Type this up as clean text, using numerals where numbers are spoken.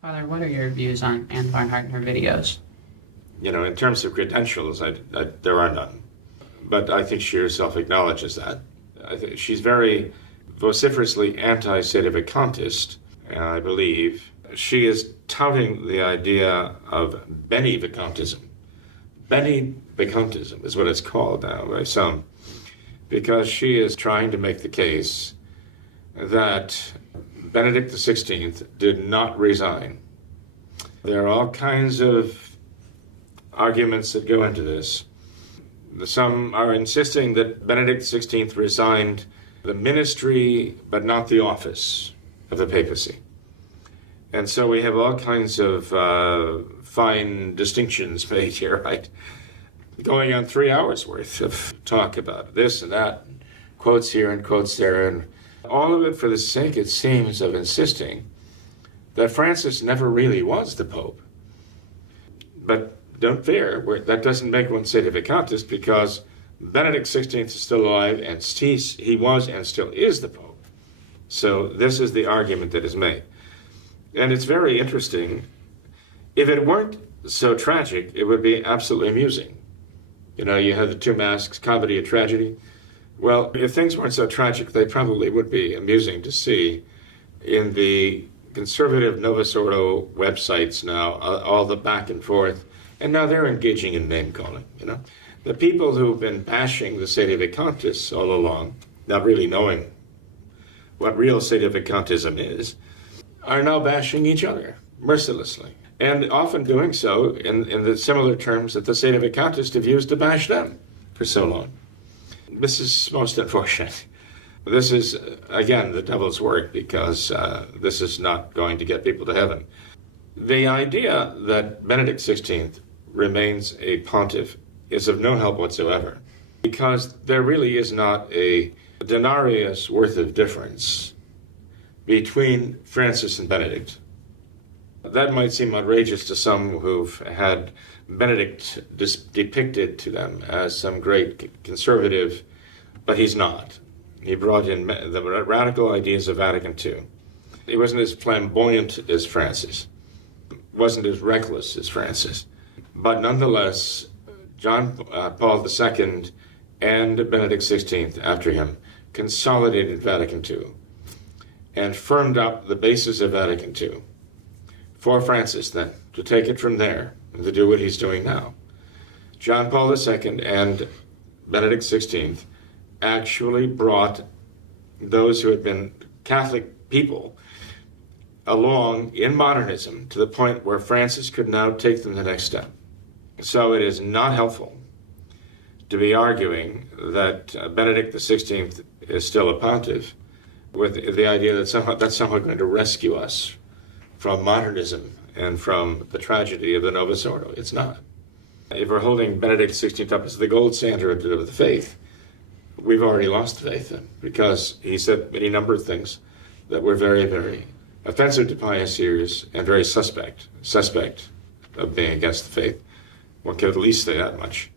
Father, what are your views on Anne Barnhart and her videos? You know, in terms of credentials, there are none. But I think she herself acknowledges that. I think she's very vociferously anti-sedevacantist, I believe. She is touting the idea of Benevacantism. Benevacantism is what it's called now by some, because she is trying to make the case that Benedict XVI did not resign. There are all kinds of arguments that go into this. Some are insisting that Benedict XVI resigned the ministry, but not the office of the papacy. And so we have all kinds of fine distinctions made here, right? Going on 3 hours worth of talk about this and that, and quotes here and quotes there, and all of it for the sake, it seems, of insisting that Francis never really was the Pope. But don't fear, that doesn't make one sedevacantist, because Benedict XVI is still alive, and he was and still is the Pope. So this is the argument that is made. And it's very interesting. If it weren't so tragic, it would be absolutely amusing. You know, you had the two masks, comedy and tragedy. Well, if things weren't so tragic, they probably would be amusing to see in the conservative Novus Ordo websites now, all the back and forth. And now they're engaging in name-calling, you know. The people who've been bashing the sedevacantists all along, not really knowing what real sedevacantism is, are now bashing each other mercilessly, and often doing so in the similar terms that the sedevacantists have used to bash them for so long. This is most unfortunate. This is, again, the devil's work, because this is not going to get people to heaven. The idea that Benedict XVI remains a pontiff is of no help whatsoever, because there really is not a denarius worth of difference between Francis and Benedict. That might seem outrageous to some who've had Benedict depicted to them as some great conservative, but he's not. He brought in the radical ideas of Vatican II. He wasn't as flamboyant as Francis, wasn't as reckless as Francis. But nonetheless, John Paul II and Benedict XVI after him consolidated Vatican II and firmed up the basis of Vatican II for Francis then to take it from there and to do what he's doing now. John Paul II and Benedict XVI actually brought those who had been Catholic people along in modernism to the point where Francis could now take them the next step. So it is not helpful to be arguing that Benedict XVI is still a pontiff with the idea that that's somehow going to rescue us from modernism and from the tragedy of the Novus Ordo. It's not. If we're holding Benedict XVI up as the gold standard of the faith, we've already lost the faith, because he said any number of things that were very, very offensive to pious ears and very suspect of being against the faith. One could at least say that much.